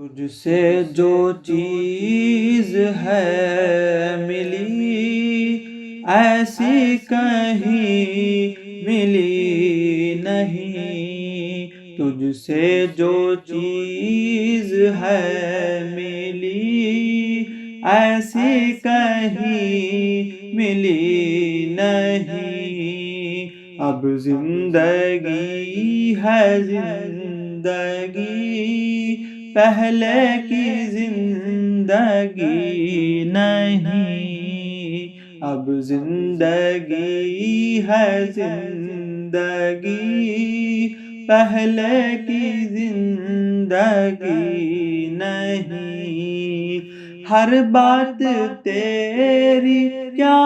تجھ سے جو چیز ہے ملی ایسی کہیں ملی نہیں، تجھ سے جو چیز ہے ملی ایسی کہیں ملی نہیں۔ اب زندگی ہے زندگی پہلے کی زندگی نہیں، اب زندگی ہے زندگی پہلے کی زندگی نہیں۔ ہر بات تیری کیا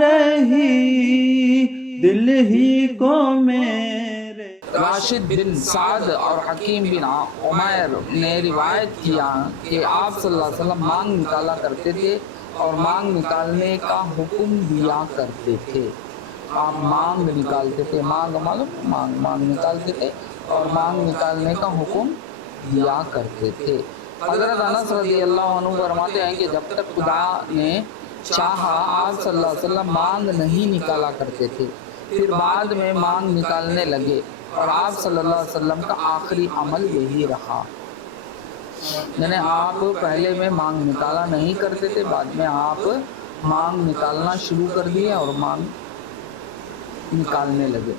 رہی دل ہی کو میرے۔ راشد بن سعد اور حکیم بن عمیر نے روایت کیا کہ آپ صلی اللہ علیہ وسلم مانگ نکالا کرتے تھے اور مانگ نکالنے کا حکم دیا کرتے تھے۔ آپ مانگ نکالتے تھے، مانگ نکالتے تھے اور مانگ نکالنے کا حکم دیا کرتے تھے۔ حضرت انس رضی اللہ عنہ فرماتے ہیں کہ جب تک خدا نے چاہا آپ صلی اللہ علیہ وسلم مانگ نہیں نکالا کرتے تھے، پھر بعد میں مانگ نکالنے لگے اور آپ صلی اللہ علیہ وسلم کا آخری عمل یہی رہا۔ یعنی آپ پہلے میں مانگ نکالا نہیں کرتے تھے، بعد میں آپ مانگ نکالنا شروع کر دیے اور مانگ نکالنے لگے۔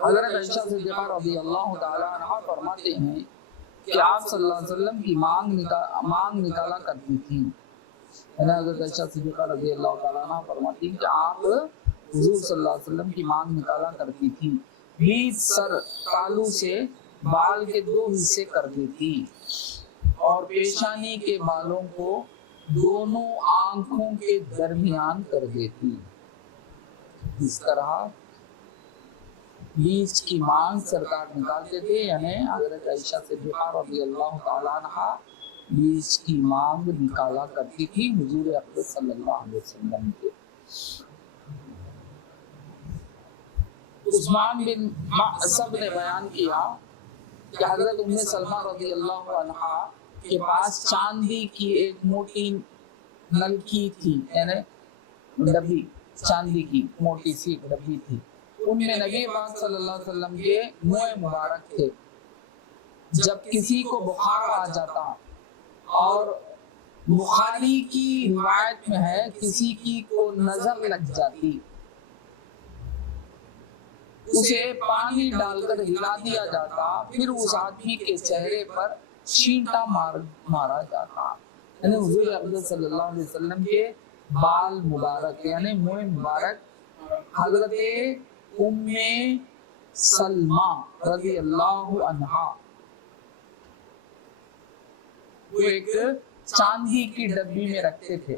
حضرت عائشہ صدیقہ رضی اللہ تعالیٰ عنہ فرماتے ہیں کہ آپ صلی اللہ علیہ وسلم کی مانگ نکالا کرتی تھی۔ حضرت عائشہ صدیقہ رضی اللہ تعالیٰ عنہ فرماتی ہیں کہ آپ حضور صلی اللہ علیہ وسلم کی مانگ نکالا کرتی تھی، 20 سر تالو سے بال کے 2 حصے کر دیتی اور پیشانی کے بالوں کو دونوں آنکھوں کے درمیان کر دیتی۔ اس طرح 20 کی مانگ سرکار نکالتے تھے، یعنی حضرت عائشہ صدیقہ رضی اللہ تعالیٰ عنہ 20 کی مانگ نکالا کرتی تھی حضور اقدس صلی اللہ علیہ وسلم کے۔ عثمان بن معصب نے بیان کیا کہ حضرت ام سلمہ رضی اللہ عنہا کے پاس چاندی کی ایک موٹی نلکی تھی، یعنی ڈبی، چاندی کی موٹی سی ڈبی تھی۔ ان میں نبی پاک صلی اللہ علیہ وسلم کے منہ مبارک تھے۔ جب کسی کو بخار آ جاتا اور بخاری کی روایت میں ہے کسی کی کو نظر لگ جاتی، اسے پانی ڈال کر ہلا دیا جاتا، پھر اس آدمی کے چہرے پر چھینٹا مارا جاتا۔ یعنی حضور اقدس صلی اللہ علیہ وسلم کے بال مبارک یعنی منہ مبارک حضرت ام سلمہ رضی اللہ عنہا وہ ایک چاندی کی ڈبی میں رکھتے تھے۔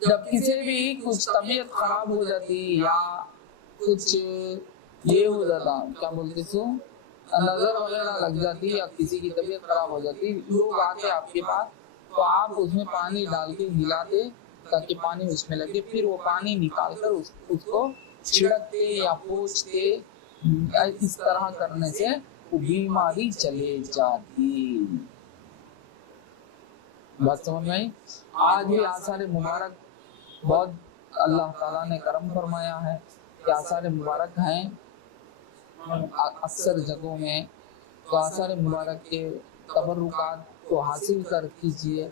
جب کسی بھی کچھ طبیعت خراب ہو جاتی یا کچھ یہ ہو جاتا، کیا بولتے سو نظر وغیرہ لگ جاتی یا کسی کی طبیعت خراب ہو جاتی، لوگ آتے آپ کے پاس تو آپ اس میں پانی ڈال کے ہلاتے تاکہ پانی اس میں لگے، پھر وہ پانی نکال کر اس کو چھڑکتے یا پوچھتے۔ اس طرح کرنے سے وہ بیماری چلے جاتی۔ بات سمجھ میں آئی؟ آج بھی آثار مبارک بہت اللہ تعالیٰ نے کرم فرمایا ہے کہ آثار مبارک ہیں اکثر جگہوں میں، تو آثار مبارک کے تبرکات کو حاصل کر کیجیے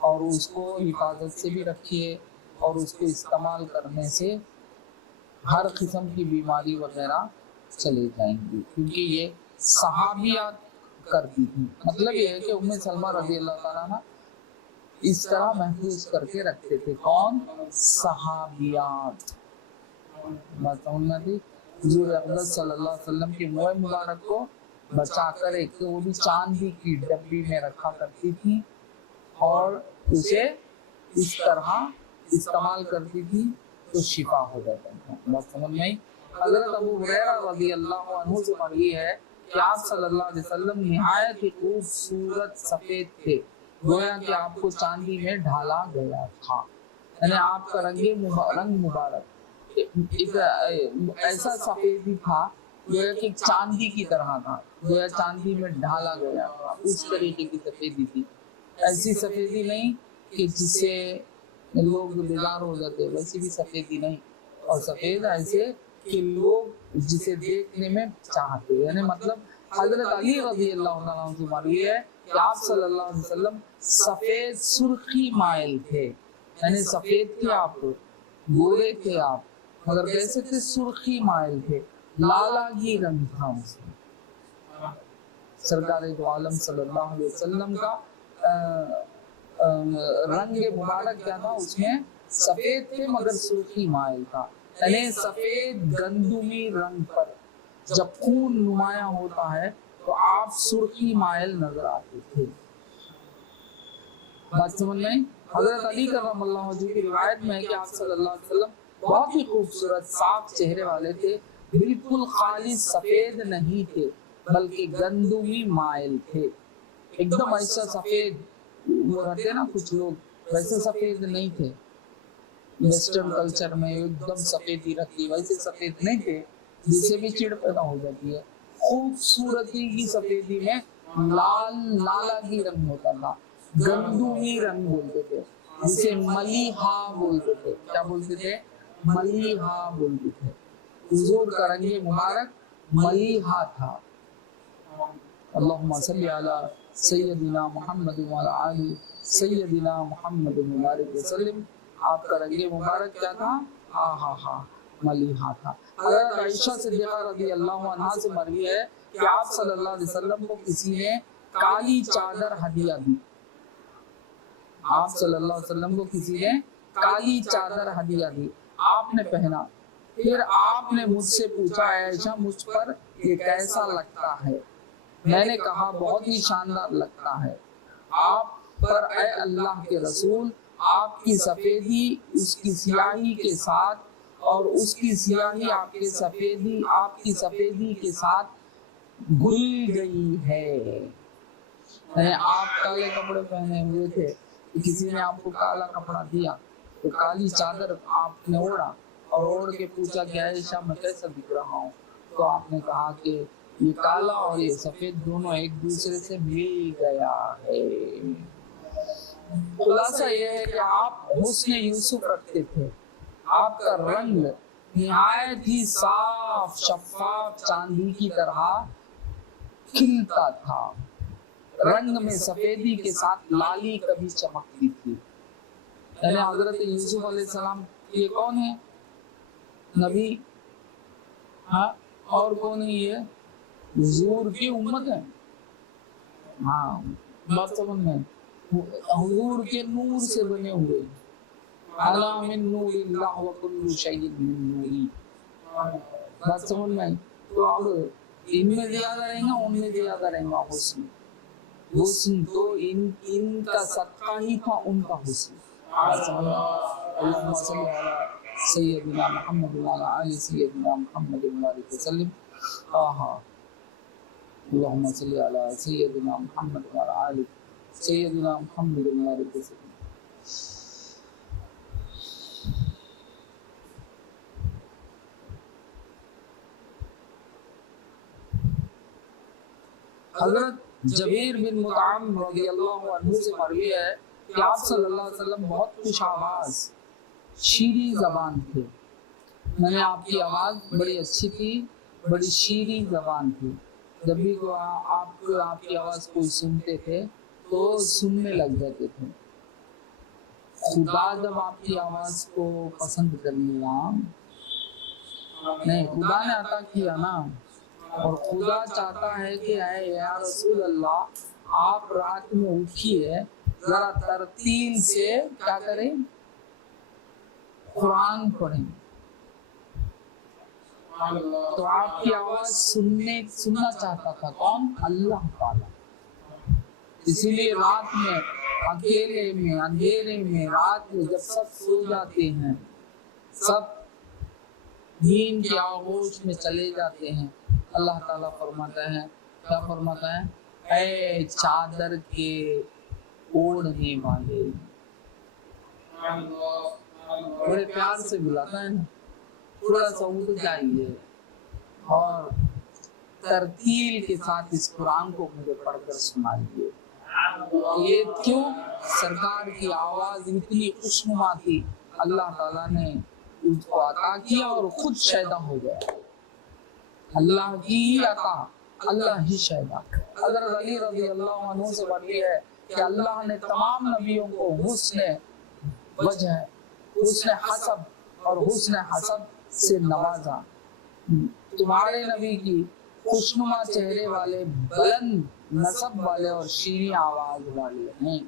اور اس کو حفاظت سے بھی رکھیے اور اس کو استعمال کرنے سے ہر قسم کی بیماری وغیرہ چلے جائیں گی، کیونکہ یہ صحابیات کرتی تھی۔ مطلب یہ ہے کہ ام سلمہ رضی اللہ تعالیٰ عنہ اس طرح محفوظ کر کے رکھتے تھے۔ کون؟ صحابیات۔ بات سمجھ میں تھی؟ حضور اقدس صلی اللہ علیہ وسلم کے منہ مبارک کو بچا کر ایک وہ بھی چاندی کی ڈبی میں رکھا کرتی تھی اور اسے اس طرح استعمال کرتی تھی تو شفا ہو جاتا تھا۔ بات سمجھ میں آئی؟ حضرت ابو ہریرہ رضی اللہ عنہ سے مروی ہے کہ آپ صلی اللہ علیہ وسلم نہایت ہی خوبصورت سفید تھے، گویا کہ آپ کو چاندی میں ڈھالا گیا تھا۔ یعنی آپ کا رنگ مبارک ایسا سفید تھا گویا کہ چاندی کی طرح تھا، گویا چاندی میں ڈھالا گیا تھا، اس طریقے کی سفیدی تھی۔ ایسی سفیدی نہیں کہ جس سے لوگ بیزار ہو جاتے، ویسی بھی سفیدی نہیں، اور سفید ایسے کہ لوگ جسے دیکھنے میں چاہتے، یعنی مطلب حضرت علی رضی اللہ عنہ سے مروی ہے کہ آپ صلی اللہ علیہ وسلم سفید سرخی مائل تھے، یعنی سفید تھے آپ، گورے تھے آپ، مگر کیسے تھے؟ سرخی مائل تھے، لالگی رنگ تھا اس میں۔ سرکار دو عالم صلی اللہ علیہ وسلم کا رنگ مبارک کیا تھا؟ اس میں سفید تھے مگر سرخی مائل تھا، یعنی سفید گندمی رنگ پر جب خون نمایاں ہوتا ہے تو آپ سرخی مائل نظر آتے تھے۔ بات سمجھ میں؟ حضرت علی کرم اللہ وجہہ کی روایت میں ہے کہ آپ صلی اللہ علیہ وسلم بہت ہی خوبصورت صاف چہرے والے تھے، بالکل خالص سفید نہیں تھے بلکہ گندمی مائل تھے، ایک دم ایسا سفید وہ رہتے ہیں نا کچھ لوگ، ویسے سفید نہیں تھے۔ ویسٹرن کلچر میں ایک دم سفیدی رکھتی، ویسے سفید نہیں تھے جس سے بھی چڑ پیدا ہو جاتی ہے۔ خوبصورتی کی سفیدی میں لال نالاگی رنگ ہوتا تھا، گندمی رنگ بولتے تھے، جسے ملیحا بولتے تھے۔ کیا بولتے تھے؟ ملیحا بولتے تھے۔ حضور کا رنگ مبارک ملیحا تھا۔ اللہم صلی علی سیدنا محمد وعلی آلہ سیدنا محمد مبارک وسلم۔ آپ کا رنگ مبارک کیا تھا؟ ملیحا تھا۔ حضرت عائشہ صدیقہ رضی اللہ عنہا سے مروی ہے کہ آپ صلی اللہ علیہ وسلم کو کسی نے کالی چادر ہدیہ دی۔ آپ صلی اللہ علیہ وسلم کو کسی نے کالی چادر ہدیہ دی، آپ نے پہنا، پھر آپ نے مجھ سے پوچھا عائشہ مجھ پر یہ کیسا لگتا ہے؟ میں نے کہا بہت ہی شاندار لگتا ہے۔ آپ پر اے اللہ کے رسول، آپ کی سفیدی اس کی سیاہی کے ساتھ اور اس کی سیاہی آپ کی سفیدی کے ساتھ گھل گئی ہے۔ آپ کالے کپڑے پہنے ہوئے تھے، کسی نے آپ کو کالا کپڑا دیا تو کالی چادر آپ نے اوڑھا اور اوڑھ کے پوچھا کہ عائشہ میں کیسا دکھ رہا ہوں؟ تو آپ نے کہا کہ یہ کالا اور یہ سفید دونوں ایک دوسرے سے مل گیا ہے۔ خلاصہ یہ ہے کہ آپ حسن یوسف رکھتے تھے، آپ کا رنگ نہایت ہی صاف شفاف چاندی کی طرح کھلتا تھا، رنگ میں سفیدی کے ساتھ لالی کبھی چمکتی تھی۔ یعنی حضرت یوسف علیہ السلام یہ کون ہے؟ نبی، ہاں، اور کون ہے؟ یہ حضور کی امت ہے۔ ہاں، بات سمجھ میں؟ حضور کے نور سے بنے ہوئے، الا من نور اللہ وکل شیء من نوری۔ بات سمجھ میں؟ تو اب ان میں زیادہ رہیں گا، ان میں زیادہ رہیں گا حسن تو ان کا صدقہ ہی تھا ان کا حسن۔ اللہم صلی علی سیدنا محمد وعلی آل سیدنا محمد مبارک وسلم۔ اللہم صلی علی سیدنا محمد وعلی آل سیدنا محمد مبارک وسلم۔ حضرت جبیر بن مطعم رضی اللہ عنہ سے مروی ہے کہ آپ صلی اللہ علیہ وسلم بہت خوش آواز، شیریں زبان تھے، میں نے آپ کی آواز بڑی اچھی تھی، بڑی شیریں زبان تھی۔ جب بھی آپ کی آواز کوئی سنتے تھے تو سننے لگ جاتے تھے۔ خدا جب آپ کی آواز کو پسند کر لیا، نہیں، خدا نے عطا کیا نا، اور خدا چاہتا ہے کہ اے یا رسول اللہ آپ رات میں اٹھیے، ذرا ترتیل سے کیا کریں؟ قرآن پڑھیں۔ تو آپ کی آواز سننا چاہتا تھا کون؟ اللہ تعالیٰ۔ اسی لیے رات میں اکیلے میں اندھیرے میں رات میں جب سب سو جاتے ہیں، سب نیند کی آغوش میں چلے جاتے ہیں، اللہ تعالیٰ فرماتا ہے، کیا فرماتا ہے؟ اے چادر کے اوڑھنے والے، بڑے پیار سے بلاتا ہے نا، تھوڑا سا اٹھ جائیے اور तरतील के साथ इस कुरान को मुझे पढ़कर सुनाइए। ये क्यों? सरकार की आवाज इतनी खुशनुमा थी, अल्लाह ताला ने उसको अता किया और खुद शैदा हो गया। अल्लाह की ही अता, अल्लाह ही शैदा। हज़रत अली रज़ी अल्लाह अन्हु से बढ़ती है कि अल्लाह ने तमाम नबियों को हुस्न वजह, हुस्न हसब और हुस्न हसब से नवाजा। तुम्हारे नबी की खुशनुमा चेहरे वाले, बुलंद नसब वाले और शीनी आवाज वाले हैं।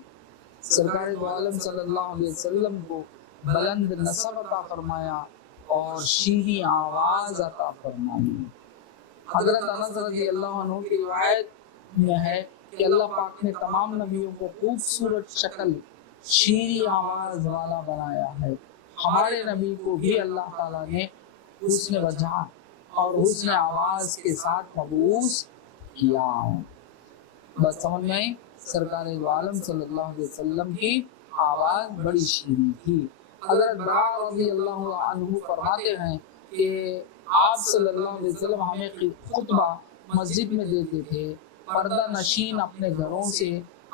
सरकार दो आलम सल्लल्लाहु अलैहि वसल्लम को बुलंद नसब अता फरमाया और शीनी आवाज अता फरमाई। हजरत अनस रज़ी अल्लाह अन्हु की रिवायत में है कि अल्लाह पाक ने तमाम नबियों को खूबसूरत शक्ल, शीनी आवाज वाला बनाया है। हमारे नबी को भी अल्लाह ताला ने हुस्न वजह और हुस्न आवाज के साथ मबूस किया। बस समझ में, सरकार दो आलम सल्लल्लाहु अलैहि वसल्लम की आवाज बड़ी शीनी थी। हज़रत बरा रज़ी अल्लाह अन्हु फरमाते हैं कि आप सल्लल्लाहु अलैहि वसल्लम हमें खुतबा मस्जिद में देते थे, पर्दा नशीन अपने घरों से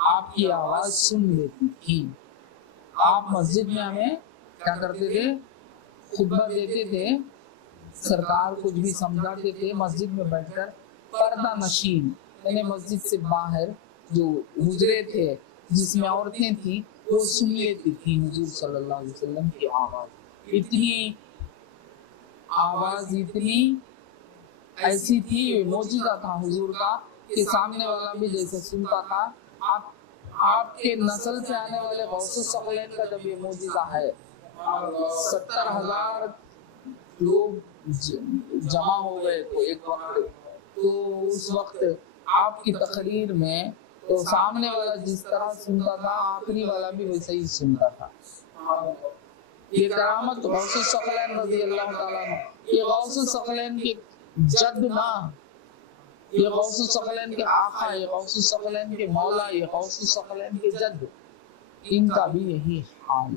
आपकी आवाज सुन लेती थी। आप मस्जिद में हमें क्या करते थे? खुतबा देते थे, सरकार कुछ भी समझाते थे, मस्जिद में बैठकर पर्दा नशीन यानी मस्जिद से बाहर जो हुजरे थे जिसमें औरतें थी वो सुन लेती थी हुजूर सल्लल्लाहु अलैहि वसल्लम की आवाज। इतनी आवाज इतनी ऐसी थी, मौजूदा था हुजूर का कि सामने वाला भी जैसे सुनता था। आपके नस्ल से आने वाले गौसुल सकलैन का जब ये मौजूदा है, 70,000 लोग जमा हो गए थे एक वक्त, तो उस वक्त आपकी तकरीर में तो सामने वाला जिस तरह सुनता था, आखिरी वाला भी वैसे ही सुनता था। ये करामत गौसुल सकलैन रज़ी अल्लाह ताला ने, ये गौसुल सकलैन के जद ना, ये गौसुल सकलैन के आका, ये गौसुल सकलैन के मौला, ये गौसुल सकलैन के जद, इनका भी यही हाल।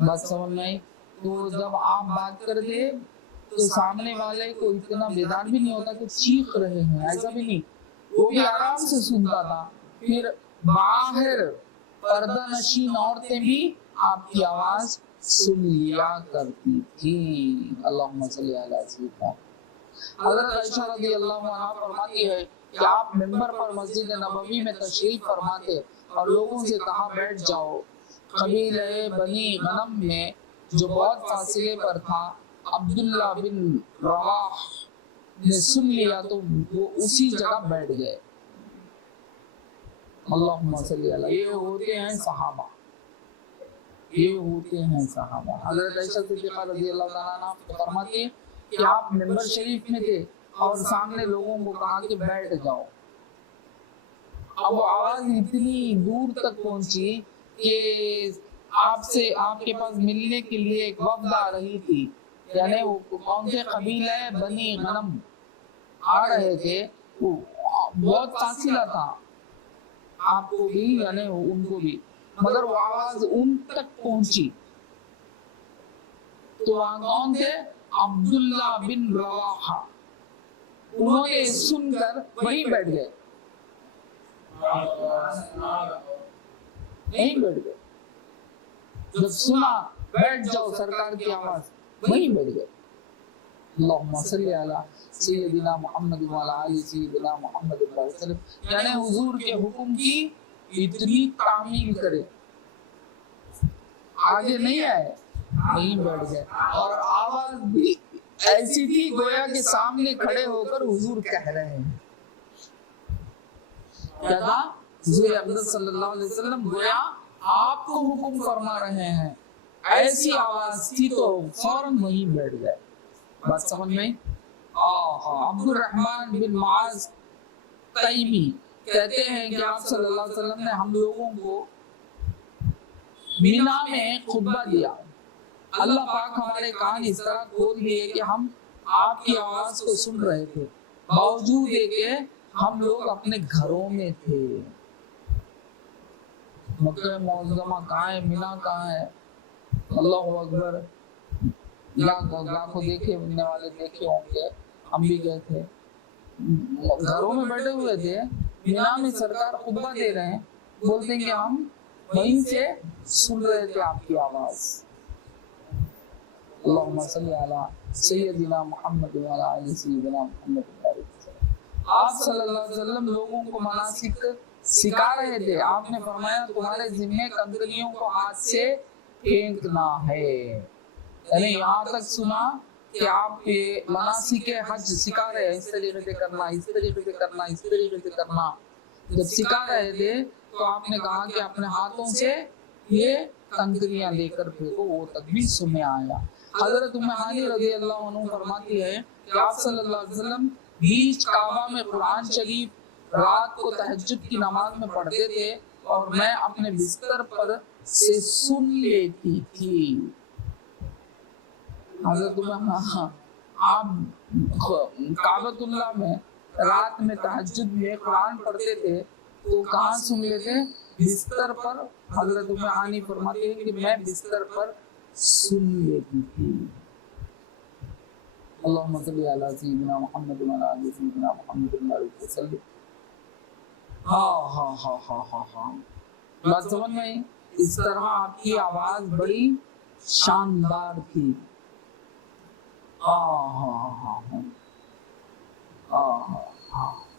बात समझ में आई? तो जब आप बात करते तो सामने वाले को इतना बेदार भी नहीं होता कि चीख रहे हैं, ऐसा भी नहीं, वो भी आराम से सुनता था। फिर बाहर पर्दा नशीन औरतें भी आपकी आवाज सुन लिया करती थी। अल्लाहुम्मा सल्ली अला सय्यिदना। हज़रत आयशा रज़ी अल्लाहु अन्हा फरमाती है कि आप मिंबर पर मस्जिद नबवी में तशरीफ फरमाते और लोगों से कहा बैठ जाओ। कबीले बनी गनम में जो बहुत फासले पर था, अब्दुल्ला बिन रवाह ने सुन लिया तो वो उसी जगह बैठ गए। अल्लाहुम्मा सल्ली अला। ये होते हैं सहाबा, ये होते हैं सहाबा। हज़रत आयशा सिद्दीक़ा रज़ी अल्लाह ताला अन्हा फरमाती है कि आप मिंबर शरीफ में थे और सामने लोगों को कहा कि बैठ जाओ। अब आवाज इतनी दूर तक पहुंची कि आपसे, आपके पास मिलने के लिए एक वफ्द आ रही थी, यानी वो कौन से कबीले बनी गनम आ रहे थे। बहुत फासिला था आपको भी यानी उनको भी, मगर वो आवाज उन तक पहुंची। तो वहां कौन थे? अब्दुल्ला बिन रवाहा। उन्होंने सुनकर वहीं बैठ गए, वहीं बैठ गए। जब सुना बैठ जाओ सरकार की आवाज, वहीं बैठ गए। अल्लाहुम्मा सल्ली अला सय्यिदिना मुहम्मद व अला आलि सय्यिदिना मुहम्मद वसल्लम, यानी हुजूर के हुक्म की इतनी तामील करे, आगे नहीं आए, वहीं बैठ गए। और आवाज भी ऐसी थी गोया के सामने खड़े होकर हुजूर कह रहे हैं। क्या था? हुजूर अकबर सल्लल्लाहु अलैहि वसल्लम गोया आपको हुक्म फरमा रहे हैं, ऐसी आवाज थी तो फौरन वहीं बैठ गए। बात समझ में? अब्दुल रहमान बिन मुआज तैमी कहते हैं कि आप सल्लल्लाहु अलैहि वसल्लम ने हम लोगों को मीना में खुतबा दिया। अल्लाह पाक हमारे कान इस तरह खोल दिए कि हम आपकी आवाज को सुन रहे थे, बावजूद के हम लोग अपने घरों में थे। मक्का मुअज़्ज़मा कहाँ है, मीना कहाँ है? अल्लाहु अकबर। लाखों देखे वाले देखे होंगे, हम भी गए थे। گھروں میں بیٹھے ہوئے تھے، مینا میں سرکار خطبہ دے رہے ہیں، بولتے ہیں کہ ہم وہیں سے سن رہے تھے آپ کی آواز۔ اللہم صلی علی سیدنا محمد وعلی آل سیدنا محمد۔ آپ صلی اللہ علیہ وسلم لوگوں کو مناسک سکھا رہے تھے۔ آپ نے فرمایا تمہارے ذمے کنکریوں کو ہاتھ سے پھینکنا ہے، یعنی یہاں تک سنا کہ آپ یہ مناسک حج سکھا رہے ہیں، اس طریقے سے کرنا، اس طریقے سے کرنا، اس طریقے سے کرنا۔ جب سکھا رہے تھے تو آپ نے کہا کہ اپنے ہاتھوں سے یہ کنکریاں لے کر پھینکو، وہ تک بھی سننے آیا۔ حضرت ام ہانی رضی اللہ عنہ فرماتی ہے کہ آپ صلی اللہ علیہ وسلم بیچ کعبہ میں قرآن شریف رات کو تہجد کی نماز میں پڑھتے تھے اور میں اپنے بستر پر سے سن لیتی تھی۔ حضرت آپ کعبۃ اللہ میں رات میں تہجد میں قرآن پڑھتے تھے تو کہاں سن لیتے؟ بستر پر۔ حضرت ام ہانی فرماتے ہیں کہ میں بستر پر سن لیتی تھی۔ اللہم صلی علی سیدنا محمد وعلی آل سیدنا محمد وسلم۔ ہاں بات سمجھ میں آئی؟ اس طرح آپ کی آواز بڑی شاندار تھی۔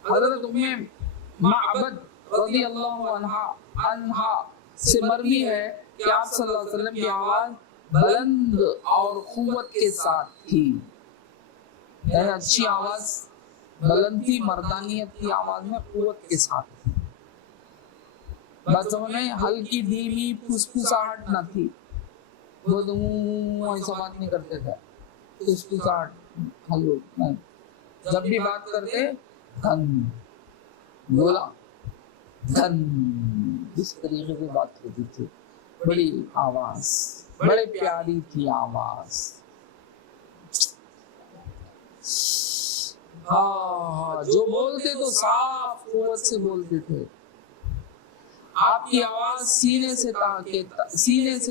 حضرت ام معبد رضی اللہ عنہا سے مروی ہے کہ آپ صلی اللہ علیہ وسلم کی آواز بلند اور قوت کے ساتھ تھی، یعنی اچھی آواز، بلند تھی، مردانیت کی آواز میں قوت کے ساتھ تھی۔ بات سمجھ میں؟ ہلکی دھیمی پھسپھساہٹ نہ تھی، وہ ایسا بات نہیں کرتے تھے، پھسپھساہٹ ہلو نہیں، جب بھی بات کرتے دھن بولا، دھن، اس طریقے سے بات کرتی تھی۔ بڑی آواز، بڑے پیاری تھی آواز۔ جو بولتے تو صاف قوت سے بولتے تھے۔ آپ کی آواز سینے سے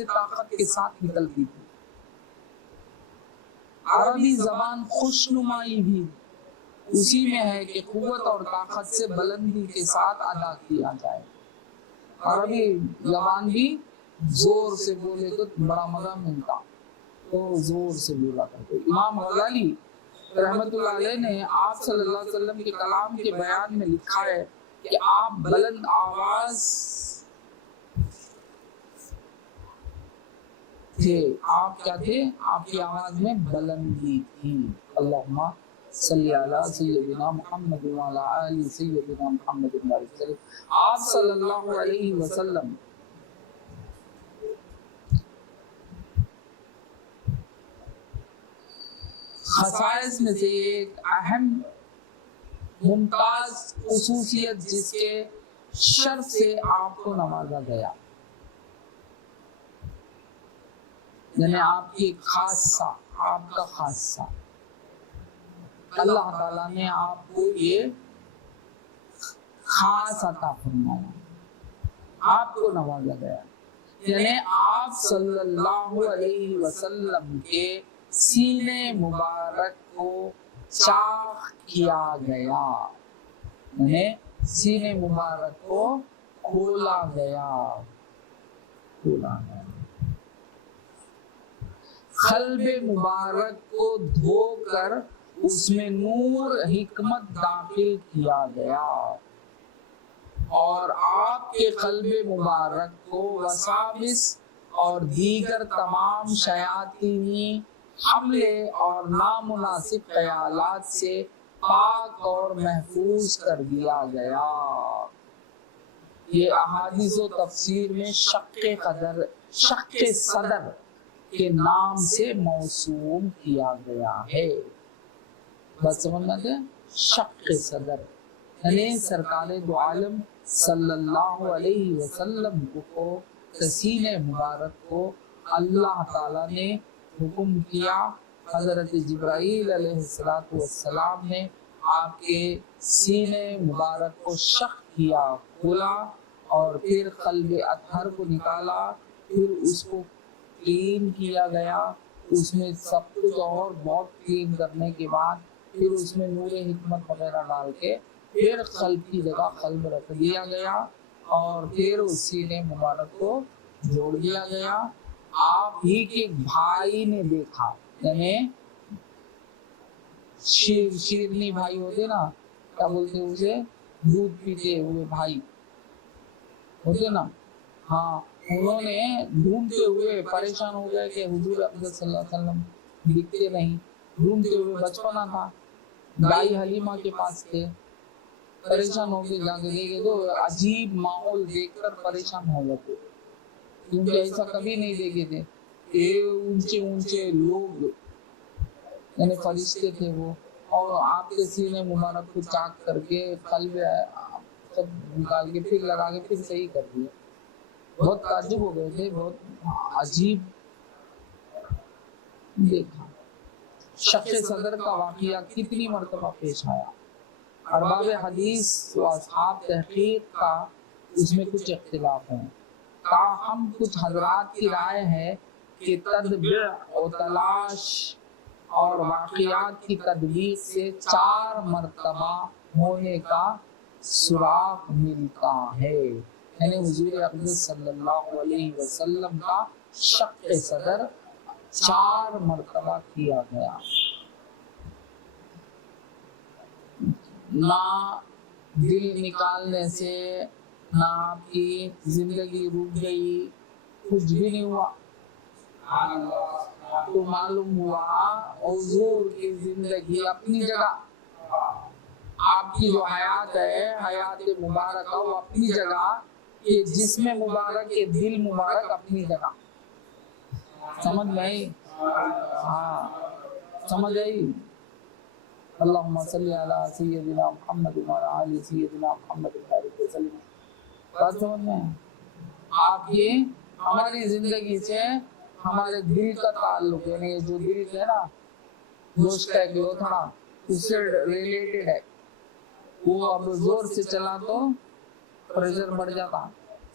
طاقت کے ساتھ نکلتی تھی۔ عربی زبان خوشنمائی بھی اسی میں ہے کہ قوت اور طاقت سے بلندی کے ساتھ ادا کیا جائے۔ عربی زبان بھی زور سے بولے تو بڑا مزہ ملتا، تو زور سے بولا کرتے۔ امام غزالی رحمت اللہ علیہ نے آپ صلی اللہ علیہ وسلم کے کلام کے بیان میں لکھا ہے کہ آپ بلند آواز تھے۔ آپ کیا تھے؟ آپ کی آواز میں بلندی تھی۔ اللہم صلی علی سیدنا محمد وعلی آل سیدنا محمد وسلم۔ آپ صلی اللہ علیہ وسلم خصائص میں سے ایک اہم ممتاز خصوصیت جس کے شرف سے آپ کو نوازا گیا، یعنی آپ کی خاصہ، آپ کا خاصہ، اللہ تعالیٰ نے آپ کو یہ خاص عطا فرمایا، آپ کو نوازا گیا، یعنی آپ صلی اللہ علیہ وسلم کے سینے مبارک کو چاک کیا گیا، یعنی سینے مبارک کو کھولا گیا، قلب مبارک کو دھو کر اس میں نور حکمت داخل کیا گیا، اور آپ کے قلب مبارک کو وساوس اور دیگر تمام شیاطینی حملے اور نامناسب خیالات سے پاک اور محفوظ کر دیا گیا۔ یہ احادیث و تفسیر میں شق صدر کے نام سے موسوم کیا گیا ہے۔ بس سمجھنا تھے؟ شق صدر یعنی سرکار دو عالم صلی اللہ علیہ وسلم کو سینے مبارک کو اللہ تعالیٰ نے حکم کیا، حضرت جبرائیل علیہ السلام نے آپ کے سینے مبارک کو شق کیا، کھولا، اور پھر قلب اطہر کو نکالا، پھر اس کو کلین کیا گیا، اس میں سب کچھ اور بہت کلین کرنے کے بعد फिर उसमें नूर हिकमत वगैरह डाल के फिर कल्ब की जगह कल्ब रख दिया गया और फिर उस सीने मुबारक को जोड़ दिया गया। आप ही के भाई ने देखा, यानी शीरनी भाई होते ना, क्या बोलते उसे, दूध पीते हुए भाई होते ना, हाँ, उन्होंने ढूंढते हुए परेशान हो गए कि हुजूर अक़दस सल्लल्लाहु अलैहि वसल्लम दिखते नहीं। ढूंढते हुए बचपना था, दाई हलीमा के पास थे, परेशान हो गए, जाके देखे तो अजीब माहौल देखकर परेशान हो गए, क्योंकि ऐसा कभी नहीं देखे थे। ये ऊंचे ऊंचे लोग यानी फरिश्ते थे वो, और आपके सीने मुबारक को चाक करके कल्ब सब निकाल के फिर लगा के फिर सही कर दिया। बहुत ताज्जुब हो गए थे, बहुत अजीब देखा। शख्स सदर का वाकया कितनी मर्तबा पेश आया। अरबाब हदीस व असहाब तहकीक का उसमें कुछ इख्तिलाफ है। हम कुछ हजरात की राय है कि तदबीर और तलाश और वाकयात की तदबीर से 4 मर्तबा होने का सुराग मिलता है, यानी हुजूर अक़दस सल्लल्लाहु अलैहि वसल्लम का शक़ सदर 4 मर्तबा किया गया। ना दिल निकालने से ना आपकी जिंदगी रुक गई, कुछ भी नहीं हुआ, तो मालूम हुआ हुजूर की जिंदगी अपनी जगह, आपकी जो हयात है, हयात मुबारक वो अपनी जगह, कि जिसमें मुबारक के दिल मुबारक अपनी जगह। समझ में आई? हाँ, समझ आई। अल्लाहुम्मा सल्ली अला सय्यदिना मुहम्मद व अला आलि सय्यदिना मुहम्मद व सल्लम। बात समझ में? आपकी हमारी जिंदगी से हमारे दिल का ताल्लुक है, नहीं जो दिल है ना, दोस्त का एक लोथड़ा उससे रिलेटेड है। वो अब जोर से चला तो प्रेशर बढ़ जाता,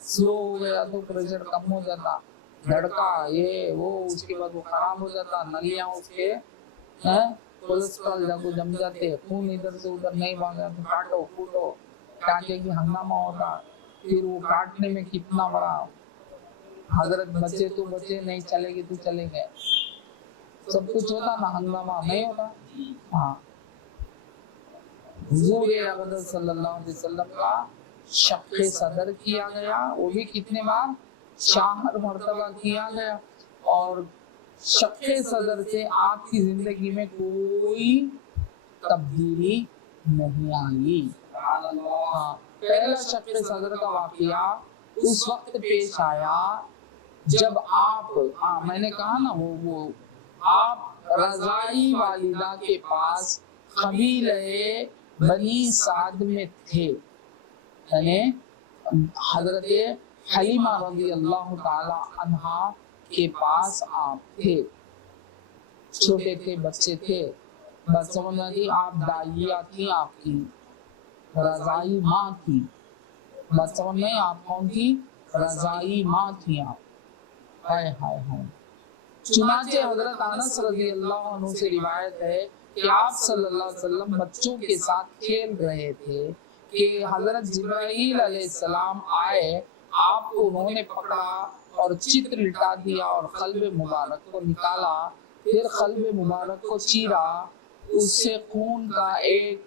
स्लो हो गया तो प्रेशर कम हो जाता, धड़का ये वो, उसके बाद वो खराब हो जाता, नलियां उसके हैं, कोलेस्ट्रॉल जाको जम जाते, खून इधर से उधर नहीं भागा तो काटो फूटो, काटे की हंगामा होता। फिर वो काटने में कितना बड़ा, हजरत बचे तो बचे, नहीं चलेगी तो चलेंगे, सब कुछ होता ना, हंगामा नहीं होता। हाँ, हुजूर अक़दस सल्लल्लाहु अलैहि वसल्लम का शक़ सदर किया गया, वो भी कितने बार, 4 मर्तबा किया गया। और शक़ सदर से आपकी जिंदगी में कोई तब्दीली नहीं आई। हाँ, पहला शक़ सदर का वाकया उस वक्त पेश आया जब आप, मैंने कहा ना वो आप रज़ाई वालिदा के पास कबीले बनी साद में थे, यानी हजरत हलीमा रज़ी अल्लाह ताला अन्हा के पास आप थे, छोटे थे, बच्चे थे, बस समझ में, आप दाइया थी, आपकी रज़ाई माँ थी, बस समझ में, आप कौन थी, रज़ाई माँ थी आप। हाय हाय हाय। चुनाचे हजरत अनस रज़ी अल्लाह अन्हु से रिवायत है कि आप सल्लल्लाहु अलैहि वसल्लम बच्चों के साथ खेल रहे थे कि हजरत जिब्राईल अलैहिस्सलाम आए, आपको उन्होंने पकड़ा और चित्र लिटा दिया और कल्ब मुबारक को निकाला, फिर कल्ब मुबारक को चीरा, उससे खून का एक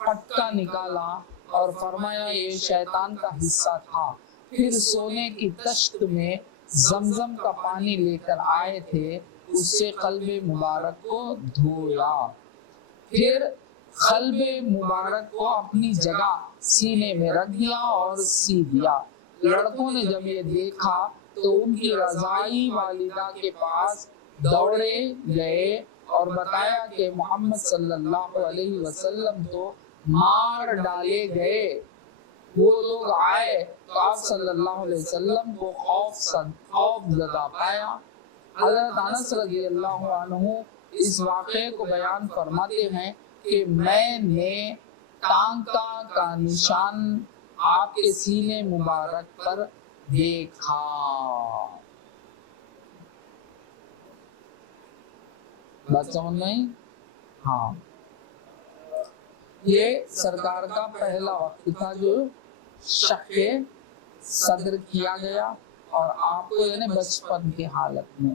फटका निकाला और फरमाया ये शैतान का हिस्सा था। फिर सोने की तश्त में जमजम का पानी लेकर आए थे, उससे कल्ब मुबारक को धोया, फिर कल्ब मुबारक को अपनी जगह सीने में रख दिया और सी दिया। लड़कों ने जब ये देखा तो उनकी रज़ाई वालिदा के पास दौड़े गए और बताया कि मोहम्मद सल्लल्लाहु अलैहि वसल्लम तो मार डाले गए। वो लोग आए तो आप सल्लल्लाहु अलैहि वसल्लम को खौफ ज़दा पाया। हज़रत अनस रज़ी अल्लाहु अन्हु इस वाक़े को बयान फरमाते हैं कि मैंने टांका का निशान आपके सीने मुबारक पर देखा। बात समझ में आई? हाँ, یہ سرکار کا پہلا وقت تھا جو شق صدر کیا گیا، اور آپ کو یعنی بچپن کی حالت میں،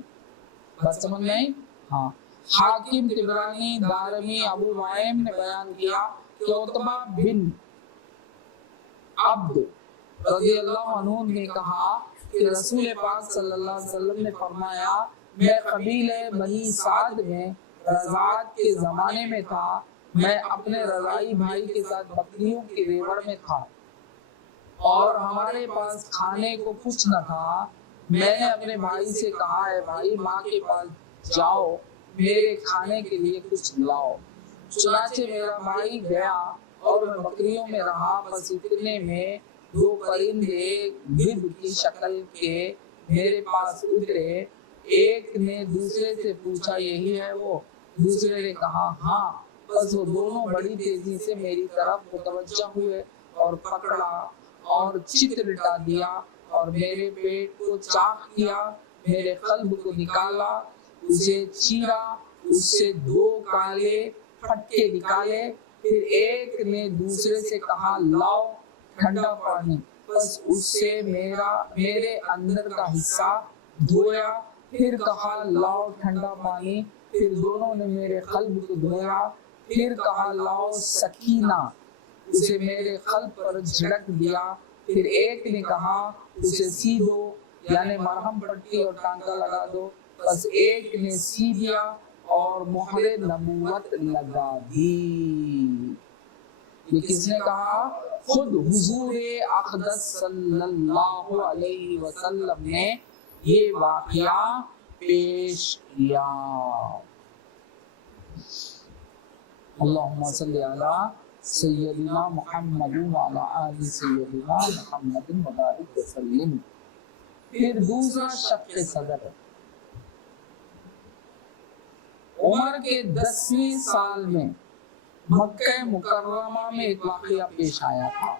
بس سمجھ میں آئی؟ ہاں۔ حاکم، طبرانی، دارمی، ابو نعیم نے بیان کیا کہ عتبہ بن عبد رضی اللہ عنہ نے کہا کہ رسول پاک صلی اللہ علیہ وسلم نے فرمایا، میں قبیلہ بنی سعد میں رضاعت کے زمانے میں تھا، میں اپنے رضائی بھائی کے ساتھ بکریوں کی ریوڑ میں تھا اور ہمارے پاس کھانے کو کچھ نہ تھا۔ میں نے اپنے بھائی سے کہا، ہے بھائی ماں کے پاس جاؤ، میرے کھانے کے لیے کچھ لاؤ۔ چنانچہ میرا بھائی گیا اور میں بکریوں میں رہا، بس اتنے میں دو پرندے گدھ کی شکل کے میرے پاس اترے۔ ایک نے دوسرے سے پوچھا، یہی ہے وہ؟ دوسرے نے کہا ہاں۔ بس وہ دونوں بڑی تیزی سے میری طرف متوجہ ہوئے اور پکڑا اور چت لٹا دیا اور میرے پیٹ کو چاک کیا، میرے قلب کو نکالا، اسے چیرا، اس سے دو کالے پھٹکے نکالے۔ پھر ایک نے دوسرے سے کہا لاؤ ٹھنڈا پانی، بس اس سے میرے اندر کا حصہ دھویا۔ پھر کہا لاؤ ٹھنڈا پانی، پھر دونوں نے میرے قلب کو دھویا۔ پھر کہا لاؤ سکینہ، اسے میرے قلب پر جھڑک دیا۔ پھر ایک نے کہا اسے سی دو، یعنی مرہم پٹی اور ٹانکا لگا دو، بس ایک نے سی دیا اور مہر نبوت لگا دی۔ یہ کس نے کہا؟ خود حضور اقدس صلی اللہ علیہ وسلم نے یہ واقعہ پیش کیا۔ اللہم صلی علی سیدنا محمد وعلی آل سیدنا محمد وبارک وسلم۔ پھر دوسرا شق صدر، عمر کے 10ویں سال میں مکہ مکرمہ میں ایک واقعہ پیش آیا تھا،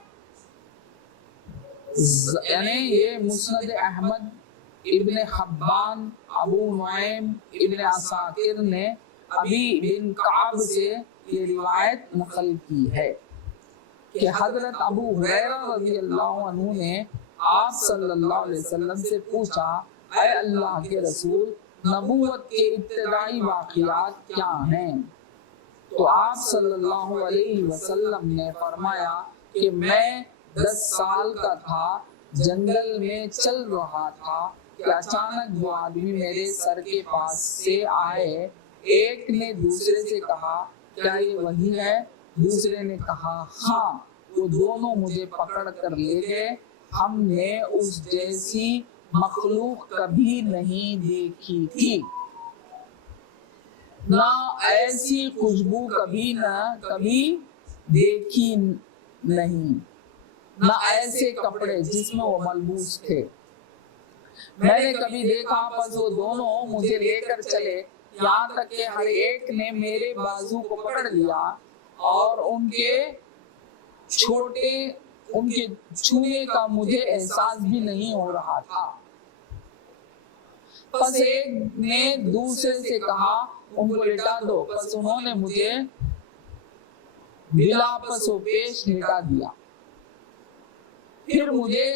یعنی یہ مسند احمد، ابن حبان، ابو نعیم، ابن عساکر نے ابی بن کعب سے یہ روایت نقل کی ہے کہ حضرت ابو ہریرہ رضی اللہ عنہ نے آپ صلی اللہ علیہ وسلم سے پوچھا، اے اللہ کے رسول، نبوت کے ابتدائی واقعات کیا ہیں؟ تو آپ صلی اللہ علیہ وسلم نے فرمایا کہ میں 10 سال کا تھا، جنگل میں چل رہا تھا کہ اچانک دو آدمی میرے سر کے پاس سے آئے۔ ایک نے دوسرے سے کہا کیا یہ وہی ہے؟ دوسرے نے کہا ہاں۔ وہ دونوں مجھے پکڑ کر لے گئے، ہم نے اس جیسی مخلوق کبھی نہیں دیکھی تھی، نہ ایسی خوشبو کبھی دیکھی نہیں، نہ ایسے کپڑے جس میں وہ ملبوس تھے میں نے کبھی دیکھا۔ بس وہ دونوں مجھے لے کر چلے، یہاں تک کہ ہر ایک نے میرے بازو کو پکڑ لیا اور ان کے چھونے کا مجھے احساس بھی نہیں ہو رہا تھا۔ پس ایک نے دوسرے سے کہا ان کو لٹا دو، پس انہوں نے مجھے بلا پس و پیش لٹا دیا، پھر مجھے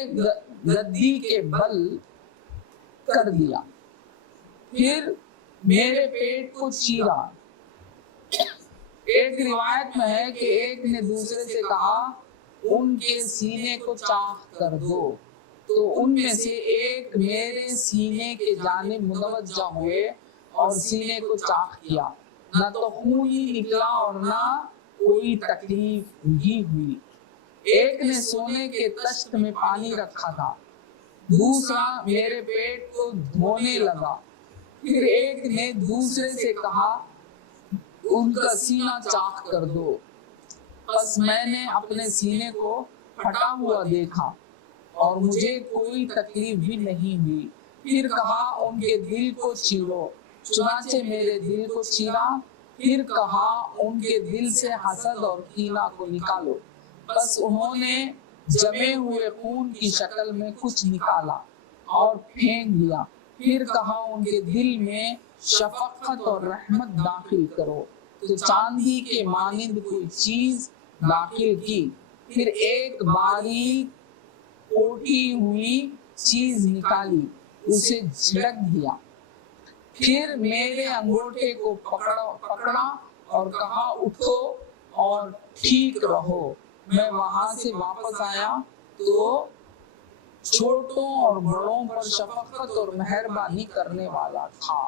گدی کے بل کر دیا، پھر میرے پیٹ کو چیرا۔ ایک روایت میں ہے کہ ایک نے دوسرے سے کہا ان کے سینے کو چاک کر دو، تو ان میں سے ایک میرے سینے کے جانب متوجہ ہوئے اور سینے کو چاک کیا، نہ تو خون ہی نکلا اور نہ کوئی تکلیف ہی ہوئی۔ ایک نے سونے کے تشت میں پانی رکھا تھا، دوسرا میرے پیٹ کو دھونے لگا۔ پھر ایک نے دوسرے سے کہا ان کا سینہ چاک کر دو، بس میں نے اپنے سینے کو پھٹا ہوا دیکھا اور مجھے کوئی تکلیف بھی نہیں ہوئی۔ پھر کہا ان کے دل کو چیرو، چنانچہ میرے دل کو چیرا۔ پھر کہا ان کے دل سے حسد اور کینہ کو نکالو، بس انہوں نے جمے ہوئے خون کی شکل میں کچھ نکالا اور پھینک دیا۔ پھر کہا ان کے دل میں شفقت اور رحمت داخل کرو، تو چاندی کے مانند کوئی چیز दाखिल की, फिर एक बारीक कोटी हुई चीज निकाली, उसे झिड़क दिया, फिर मेरे अंगूठे को पकड़ा और कहा उठो और ठीक रहो। मैं वहां से वापस आया तो छोटों और बड़ों पर शफकत और मेहरबानी करने वाला था।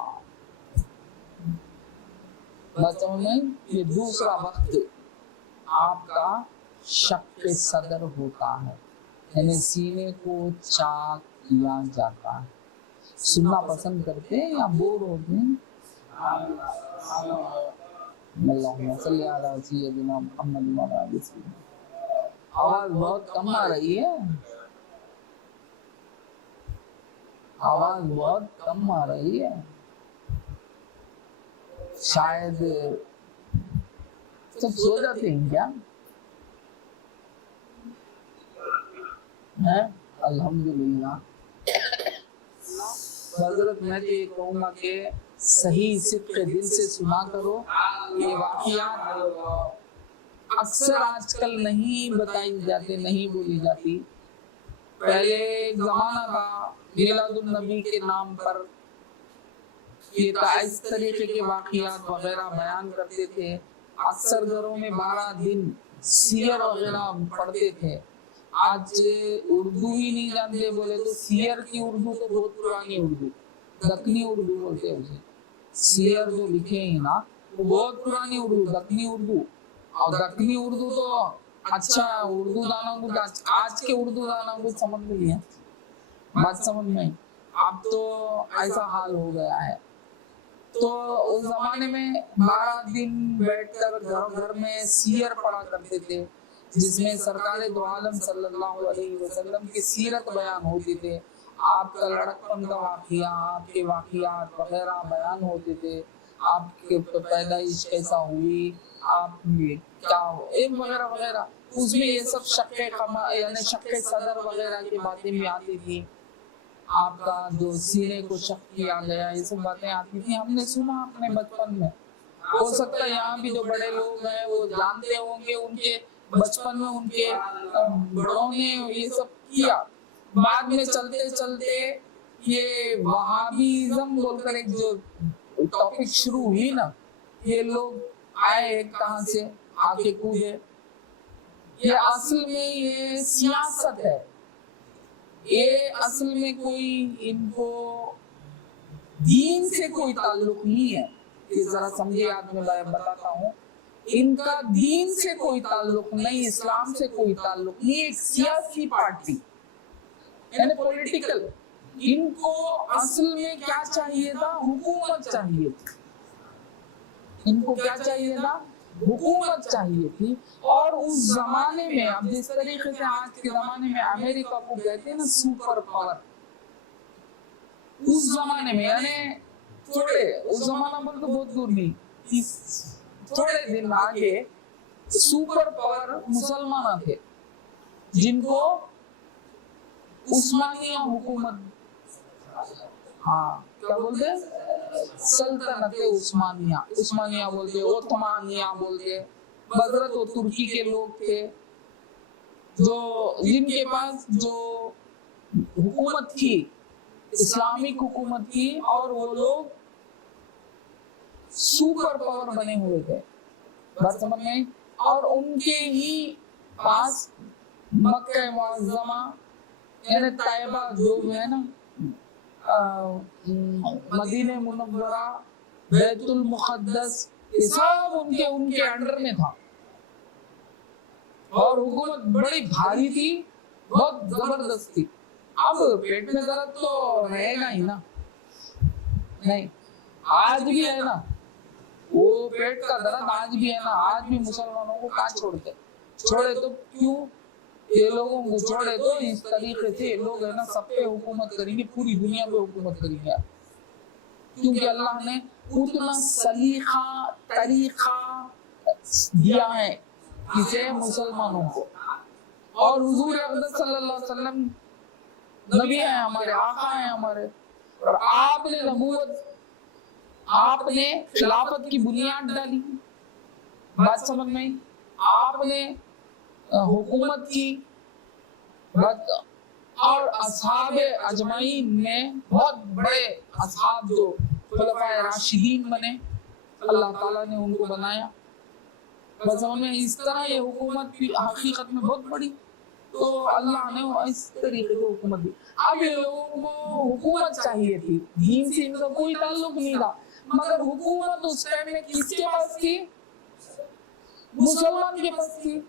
मतलब ये दूसरा वक्त आपका शक सदर होता है, यानी सीने को चाक किया जाता है। सुनना पसंद करते हैं या बोर होते हैं? आवाज बहुत कम आ रही है, आवाज बहुत कम आ रही है, शायद सब सो जाते हैं क्या? है अल्हम्दुलिल्लाह। हजरत मैं तो ये कहूँगा कि सही सिद्क़ दिल से सुना करो। ये वाक़ियात अक्सर आजकल नहीं बताई जाती, नहीं बोली जाती। पहले एक जमाना था मिलादुन नबी के नाम पर ये इस तरीके के वाक़ियात वगैरह बयान करते थे। अक्सर घरों में 12 दिन सीयर वगैरह पढ़ते थे। आज उर्दू ही नहीं जानते बोले तो सीयर की उर्दू तो बहुत पुरानी उर्दू, दक्कनी उर्दू बोलते हैं उसे। सीयर जो लिखे हैं ना वो बहुत पुरानी उर्दू, दक्कनी उर्दू। और दक्कनी उर्दू तो अच्छा उर्दू दानों को आज के उर्दू दानों को समझ नहीं है, बात समझ में। अब तो ऐसा हाल हो गया है। तो उस जमाने में 12 दिन बैठकर घर घर में सीयर पढ़ा करते थे, जिसमें सरकार दो आलम सल्लल्लाहु अलैहि वसल्लम की सीरत बयान होती थे। आपका लड़कपन का वाक़िया, आपके वाक़ियात वगैरह बयान होते थे। आपके पैदाइश कैसा हुई, आप क्या वगैरह वगैरह, उसमें ये सब शक्के यानी शक्के सदर वगैरह की बातें भी आती थी। आपका जो सीने को शक किया गया, ये सब बातें आती थी, हमने सुना अपने बचपन में। हो सकता है यहाँ भी जो बड़े लोग हैं वो जानते होंगे, उनके बचपन में उनके बड़ों ने ये सब किया। बाद में चलते चलते ये वहाबीज़म बोलकर एक जो टॉपिक शुरू हुई ना, ये लोग आए कहाँ से आके कूदे। ये असल में ये सियासत है, ये असल में कोई इनको दीन से कोई ताल्लुक नहीं है। ये जरा समझिए, आज मैं बताता हूँ, इनका दीन से कोई ताल्लुक नहीं, इस्लाम से कोई ताल्लुक नहीं। एक सियासी पार्टी यानी पॉलिटिकल, इनको असल में क्या चाहिए था? हुकूमत चाहिए थी। इनको क्या चाहिए था? हुकूमत चाहिए थी। और उस जमाने में, अब जिस तरीके से आज के जमाने में अमेरिका को कहते हैं ना सुपर पावर, उस जमाने में यानी थोड़े, उस जमाना में तो बहुत दूर नहीं, थोड़े दिन आगे सुपर पावर मुसलमान थे, जिनको उस्मानिया हुकूमत, हाँ क्या बोलते, सल्तनत उस्मानिया, उस्मानिया बोलते, ओथमानिया बोलते। हजरत वो तुर्की के लोग थे जो जिनके पास जो हुकूमत थी, इस्लामिक हुकूमत थी, और वो लोग सुपर पावर बने हुए थे, बात समझ में। और उनके ही पास मक्का मुअज़्ज़मा यानी तैयबा जो है ना, मदीने मुनव्वरा, बैतुल मुक़द्दस, ये सब उनके अंडर में था। और हुकूमत बड़ी भारी थी, बहुत जबरदस्त थी। अब पेट में दर्द तो रहेगा ही ना, नहीं आज भी है ना, वो पेट का दर्द आज भी है ना। आज भी मुसलमानों को कहाँ छोड़ते, छोड़े तो क्यों, ये लोगों को छोड़े तो इस तरीके से लोग है ना सब पे हुकूमत करेंगे, पूरी दुनिया पे हुकूमत करेंगे, क्योंकि अल्लाह ने उतना सलीका तरीका दिया है किसे, मुसलमानों को। और हुजूर अक़दस सल्लल्लाहु अलैहि वसल्लम नबी हैं हमारे, आका हैं हमारे, और आपने नबूवत, आपने खिलाफत की बुनियाद डाली, बात समझ में। आपने हुकूमत की, اور اصحاب اجمعین میں بہت بڑے اصحاب جو خلفائے راشدین بنے، اللہ تعالیٰ نے ان کو بنایا. بس ہمیں اس طرح یہ حکومت بھی حقیقت میں بہت بڑی، تو اللہ نے اس طریقے سے حکومت دی. اب یہ لوگوں کو حکومت چاہیے تھی، دین سے ان کا کوئی تعلق نہیں تھا، مگر حکومت اس ٹائم میں کس کے پاس تھی؟ مسلمان کے پاس تھی.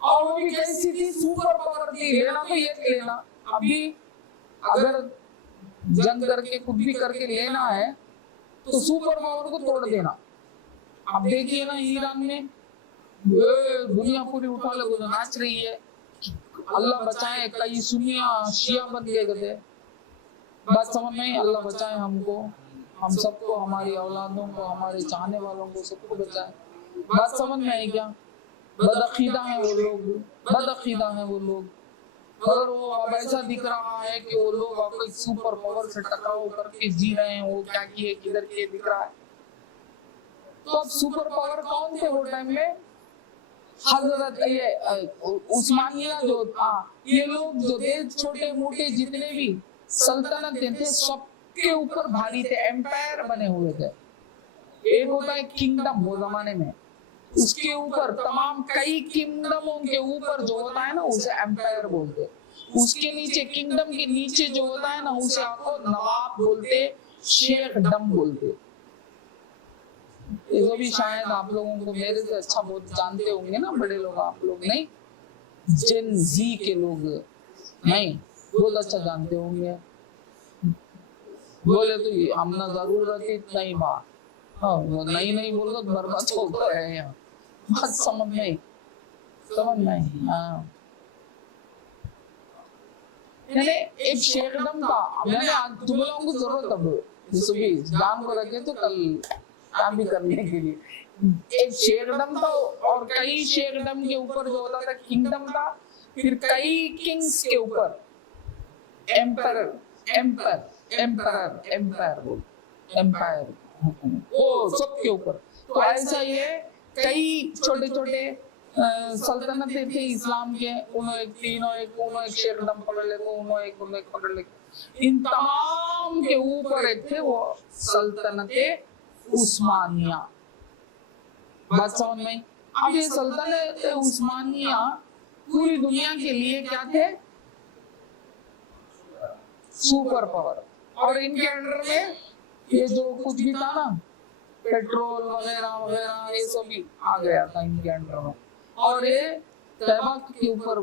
اور وہ بھی کیسی تھی؟ سپر پاور تھی. لینا تو یہ لینا، ابھی اگر جنگ کر کے خود بھی کر کے لینا ہے تو سپر پاور کو توڑ دینا. اب دیکھیے نا ایران میں دنیا پوری اٹھا لے کو ناچ رہی ہے. اللہ بچائے، کئی سنیاں شیعہ بن گئے گدے. بات سمجھ میں، اللہ بچائے ہم کو، ہم سب کو، ہماری اولادوں کو، ہمارے چاہنے والوں کو، سب کو بچائے. بات سمجھ میں آئی کیا؟ بدعقیدہ ہیں وہ لوگ، بدعقیدہ ہیں وہ لوگ. مگر وہ اب ایسا دکھ رہا ہے کہ وہ لوگ اب سپر پاور سے ٹکراؤ کر کے جی رہے ہیں. وہ کیا کیے کدھر کیے دکھ رہا ہے. تو اب سپر پاور کون تھے وہ ٹائم میں؟ حضرت عثمانیہ جو تھا. یہ لوگ جو تھے چھوٹے موٹے جتنے بھی سلطنتیں تھے سب کے اوپر بھاری تھے، ایمپائر بنے ہوئے تھے. ایک ہوتا ہے کنگڈم وہ زمانے میں، اس کے اوپر تمام کئی کنگڈموں کے اوپر جو ہوتا ہے نا اسے ایمپائر بولتے. اس کے نیچے کنگڈم کے نیچے جو ہوتا ہے نا اسے آپ کو نواب بولتے، شیخ ڈم بولتے. یہ بھی شاید آپ لوگوں کو میرے سے اچھا بہت جانتے ہوں گے نا بڑے لوگ، آپ لوگ نہیں، جن زی کے لوگ نہیں بہت اچھا جانتے ہوں گے. بولے تو ہم نہ ضرورت نہیں بات، وہ نہیں بول تو برباد ہو گئے یہاں. بات سمجھ نہیں، سمجھ نہیں. ہاں یعنی ایک شیخ ڈم تھا. میں نے آج تم لوگوں کو ضرورت اب جان کو رکھے تو کل کام بھی کرنے کے لیے. ایک شیخ ڈم تھا اور کئی شیخ ڈم کے اوپر جو ہوتا تھا کنگڈم تھا، پھر کئی کنگز کے اوپر ایمپرر وہ سب کے اوپر. تو ایسا یہ کئی چھوٹے چھوٹے سلطنتیں تھے اسلام کے. انہوں ایک شیخ ڈم پکڑ لے تو انہوں ایک پکڑ لے. ان تمام کے اوپر ایک تھے وہ سلطنت عثمانیہ. بات سمجھ میں. اب یہ سلطنت عثمانیہ پوری دنیا کے لیے کیا تھے؟ Super power. اور ان کے انڈر میں یہ جو کچھ بھی تھا نا پیٹرول وغیرہ وغیرہ یہ سب بھی آ گیا تھا ان کے انڈر میں. اور یہ طیبہ کے اوپر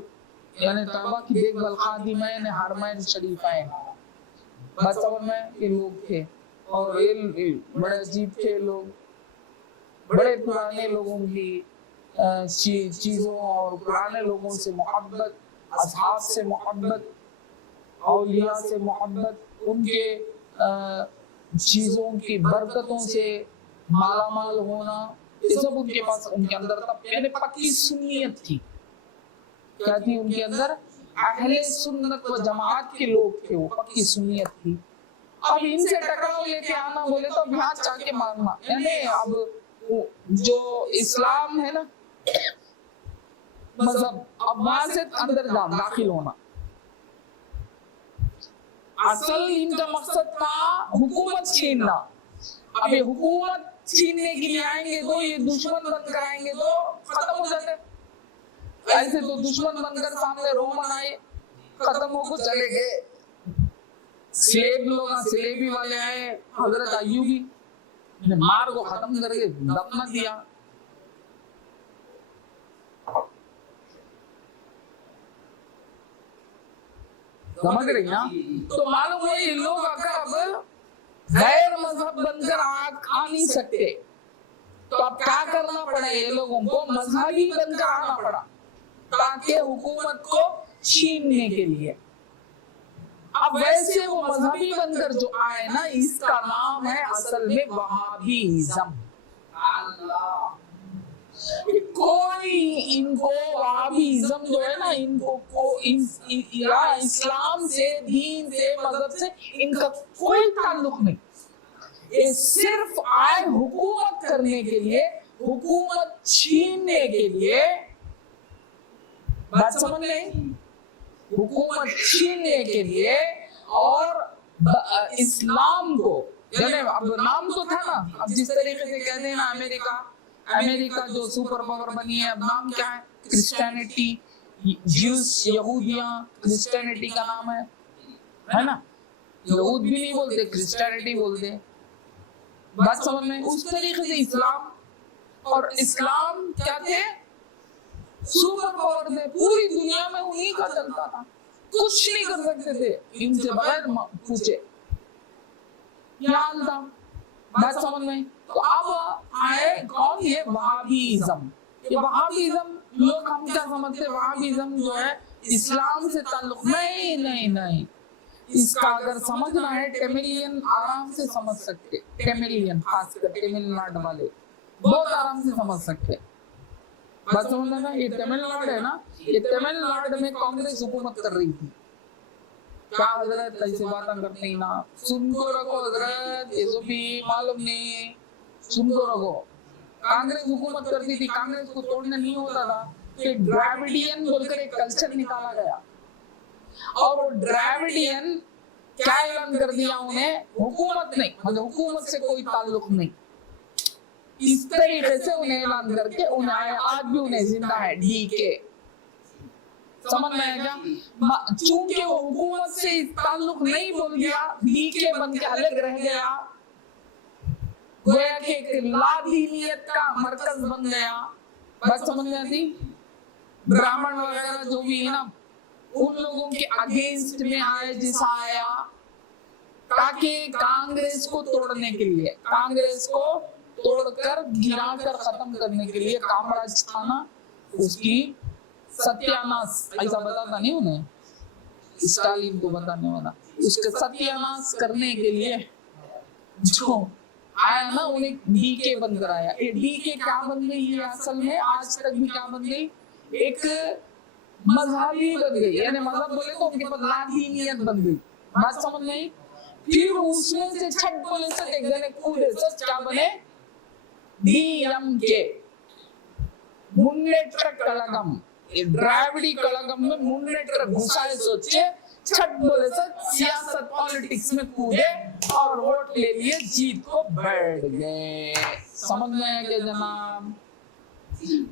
یعنی طیبہ کی دیکھ بھال خادمین حرمین شریفین. بات سمجھ میں یہ لوگ تھے. اور یہ بڑے عجیب تھے لوگ، بڑے پرانے لوگوں کی چیزوں اور پرانے لوگوں سے محبت، اصحاب سے محبت، اولیاء سے محبت، ان کے چیزوں کی برکتوں سے مالا مال ہونا، یہ سب ان کے پاس ان کے اندر تھا. یعنی پکی سنیت تھی. کیا تھی ان کے اندر؟ اہل سنت و جماعت کے لوگ تھے، وہ پکی سنیت تھی. اب ان سے ٹکراؤ لے کے آنا بولے تو یہاں چاہ کے مانگنا. یعنی اب جو اسلام ہے نا مذہب، اب وہاں سے اندر داخل ہونا. اصل ان کا مقصد تھا حکومت چھیننا. اب یہ حکومت چھیننے کے لیے آئیں گے تو یہ دشمن بن کر آئیں گے تو ختم ہو جاتے. ایسے تو دشمن بن کر سامنے رومن آئے، ختم ہو کو چلے گئے. سلیبی والے آئے، حضرت ایوبی نے مار کو ختم کر کے دفن دیا. سمجھ رہی نا؟ تو معلوم ہے یہ لوگ اگر اب غیر مذہب بن کر آ نہیں سکتے تو اب کیا کرنا پڑا؟ یہ لوگوں کو مذہبی بن کر آنا پڑا تاکہ حکومت کو چھیننے کے لیے. اب ویسے وہ مذہبی بن کر جو آئے نا اس کا نام ہے اصل میں وہابیزم. کوئی ان کو وہابیزم جو ہے نا ان کو اسلام سے، دین سے، مذہب سے ان کا کوئی تعلق نہیں. یہ صرف آئے حکومت کرنے کے لیے، حکومت چھیننے کے لیے. बात समझ में आई? हुकूमत छीनने के लिए और इस्लाम को, यानी अब नाम तो था ना, अब जिस तरीके से कहते हैं ना अमेरिका जो सुपर पावर बनी है, अब नाम क्या है? क्रिश्चियनिटी, ज्यूस, यहूदियां, क्रिश्चियनिटी का नाम है ना? यहूद भी नहीं बोलते, क्रिश्चियनिटी बोलते। बात समझ में? उस तरीके से इस्लाम, और इस्लाम क्या थे? सुपर पावर थे, पूरी दुनिया में उन्हीं का चलता था, कुछ नहीं कर सकते थे इनसे बगैर पूछे। क्या हाल था? बात समझ में? तो अब आए कौन? ये वहाबीज़म। ये वहाबीज़म लोग हम क्या समझते हैं? वहाबीज़म जो है इस्लाम से ताल्लुक नहीं। इसका अगर समझना है, टेमिलियन आराम से समझ सकते, टेमिलियन खासकर तमिलनाडु वाले बहुत आराम से समझ सकते। बात समझ ना? ये तमिलनाडु है ना, ये तमिलनाडु में कांग्रेस हुकूमत कर रही थी। क्या हजरत ऐसी बातें करते ही ना, सुनको रखो हजरत, ये जो भी मालूम नहीं, सुनको रखो। कांग्रेस हुकूमत करती थी, कांग्रेस को तोड़ना नहीं होता था, तो ड्राविडियन बोलकर एक कल्चर निकाला गया, और वो ड्राविडियन क्या ऐलान कर दिया उन्हें? हुकूमत नहीं, मतलब हुकूमत से कोई ताल्लुक नहीं। इस तरीके से उन्हें ऐलान करके उन्हें आज भी उन्हें जिंदा है डीके। समझ में आया क्या? चूंकि वो हुकूमत से ताल्लुक नहीं बोल गया, डीके बन के अलग रह गया, गोया कि एक लादीनियत का मरकज बन गया। बात समझ में आती? ब्राह्मण वगैरह जो भी है ना, उन लोगों के अगेंस्ट में आया जैसा आया, ताकि कांग्रेस को तोड़ने के लिए, कांग्रेस को तोड़कर गिराकर खत्म करने के लिए कामराज था ना, उसकी सत्यानाश, ऐसा बताता नहीं उन्हें, स्टालिन को बताने वाला, उसके सत्यानाश करने के लिए जो आया ना, उन्हें डीके बन कर आया। ये डीके क्या बन गई है असल में? आज तक भी क्या बन गई? एक मजहबी बन गई, यानी मजहब बोले तो उनके पास लादीनियत बन गई। बात समझ में आई? फिर उसमें से छठ बोले से एक जने कूदे से क्या बने? डीएमके, मुन्नेट्र कलगम। द्राविडी कलगम में मुन्नेट्र घुसाए सोचे, छठ बोले से सियासत पॉलिटिक्स में कूदे और वोट ले लिए, जीत को बैठ गए। समझ में आया क्या जनाब?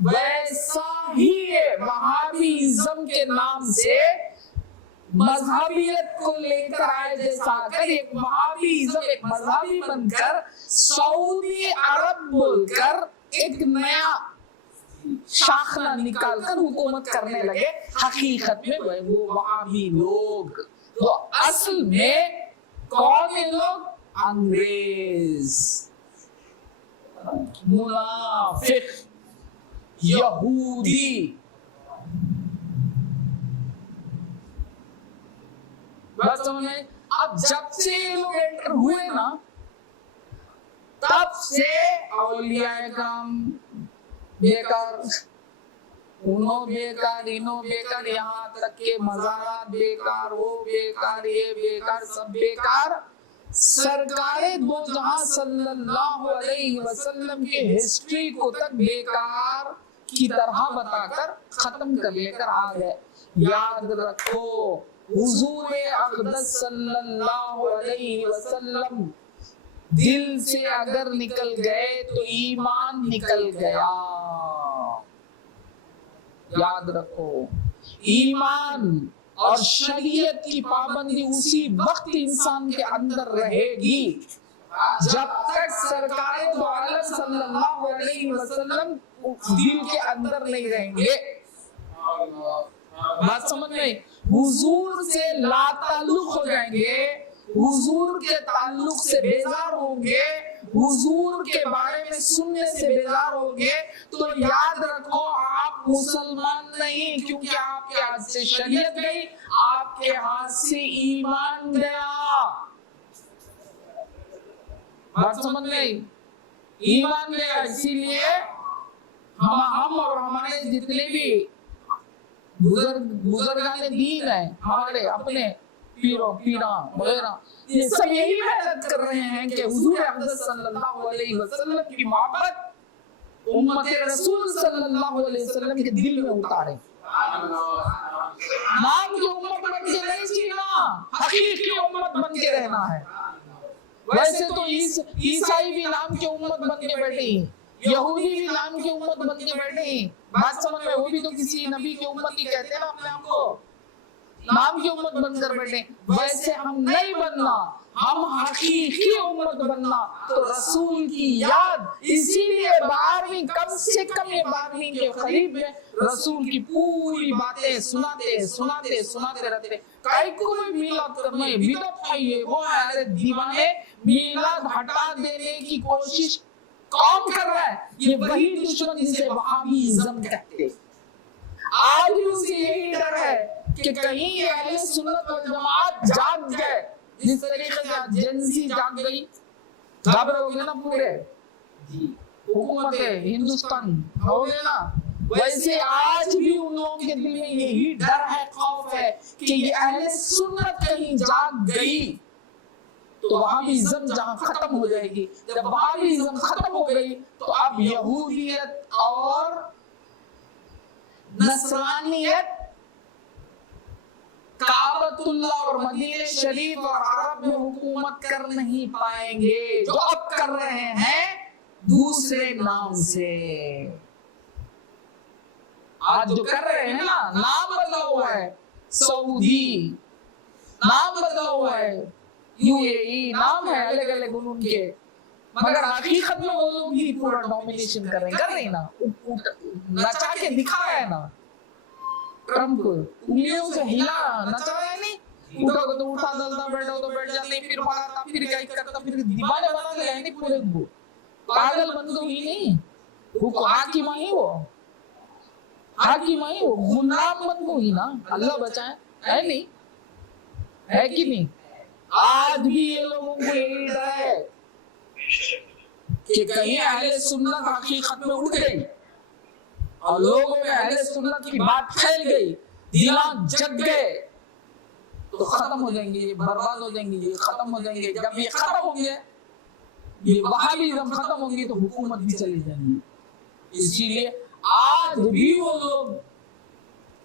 वैसा ही है वहाबीज़म के नाम से मजहबियत को लेकर आए, जैसा कर एक वहाबीज़म एक मजहबी बनकर सऊदी अरब बोलकर एक नया शाखना निकालकर हुकूमत करने लगे। हकीकत में वो वहाबी लोग, तो असल में कौन है लोग? अंग्रेज, मुनाफिक, यहूदी। बात समझ में? अब जब से ये लोग एंटर हुए ना, तब से औलियाए काम बेकार, उनो बेकार, इनो बेकार, यहाँ तक के मज़ारात बेकार, वो बेकार, ये बेकार, सब बेकार। सरकारे दो जहां सल्लल्लाहु अलैहि वसल्लम के हिस्ट्री को तक बेकार की तरह बताकर खत्म कर लेकर आ गए। याद रखो, हुजूर अक़दस सल्लल्लाहु अलैहि वसल्लम दिल से अगर निकल गए तो ईमान निकल गया। याद रखो, ईमान और शरीयत की पाबंदी उसी वक्त इंसान के अंदर रहेगी जब तक सरकारे दो आलम सल्लल्लाहु अलैहि वसल्लम दिल के अंदर नहीं रहेंगे। बात समझ में? हुजूर से लाताल्लुक हो जाएंगे, हुजूर के ताल्लुक से बेजार होंगे, हुजूर के बारे में सुनने से बेजार होंगे, तो याद रखो आप मुसलमान नहीं, क्योंकि आपके हाथ से शरीयत गई, आपके हाथ से ईमान गया। बात समझ में आई? ईमान गया, इसीलिए हम और हमारे जितने भी बुजुर्गाने दीन है, हमारे अपने पीरा वगैरह, ये सब यही मेहनत कर रहे हैं कि हुजूर अक़दस सल्लल्लाहु अलैहि वसल्लम की मोहब्बत उम्मत रसूल सल्लल्लाहु अलैहि वसल्लम के दिल में उतारें। नाम की उम्मत बन के नहीं जीना, हकीकी उम्मत बन के रहना है। वैसे तो ईसाई भी नाम की उम्मत बन के बैठे हैं, यहूदी भी नाम की उम्मत बन के बैठे हैं। बात समझ में, वो भी तो किसी नबी की उम्मत ही कहते हैं ना अपने आप को, नाम की उम्मत बनकर बैठे। वैसे हम नहीं बनना, हम हकीकी उम्मत बनना। तो रसूल की याद, इसीलिए 12वीं, कम से कम ये 12वीं के करीब में रसूल की पूरी बातें सुनाते रहते। काहे को मिलाद करना है, बिदअत है ये वो है। अरे दीवाने, मिलाद हटा देने की कोशिश कौन कर रहा है? ये वही दुश्मन जिसे वहाबीज़्म कहते। आज भी उसे यही डर है कि कहीं ये अहले सुन्नत वल जमात जाग गए, जिस तरीके से आज जेंजी जाग गई। घबरा हो गए ना पूरे हुकूमत हिंदुस्तान, हो गए ना, वैसे आज भी उन लोगों के दिल में यही डर है, खौफ है कि ये अहले सुन्नत कहीं जाग गई तो वहाबीज़्म जहां खत्म हो जाएगी। जब वहाबीज़्म खत्म हो गई तो अब यहूदियत और नसरानियत काबतुल्लाह और मदीने शरीफ और अरब में हुकूमत कर नहीं पाएंगे, जो अब कर रहे हैं दूसरे नाम से। आज जो कर रहे हैं ना, नाम बदला हुआ है, सऊदी नाम बदला हुआ है, यूएई नाम है, अलग अलग उनके, मगर हकीकत में वो लोग ही पूरा डोमिनेशन कर रहे हैं ना, नचा के दिखा है ना ट्रम्प को, उंगलियों से हिला नचा रहा है नहीं, उठोगे तो उठा दलता, बैठो तो बैठ जाते, फिर मारता, फिर क्या करता, फिर दीवाने बना के नहीं पूरे को, पागल बन तो ही नहीं, वो हाकिम ही वो, हाकिम ही वो, गुलाम बन को ही ना, अल्लाह बचाए, है नहीं, है कि नहीं? आज भी ये लोगों को यही डर है कि कहीं अहले सुन्नत हकीकत में उठ गई और लोगों में अहले सुन्नत की बात फैल गई, दिमाग जग गए तो खत्म हो जाएंगे, ये बर्बाद हो जाएंगे, ये खत्म हो जाएंगे। जब ये खत्म होंगे, ये वहाबीज़्म खत्म होंगी तो हुकूमत भी चली जाएगी। इसीलिए आज भी वो लोग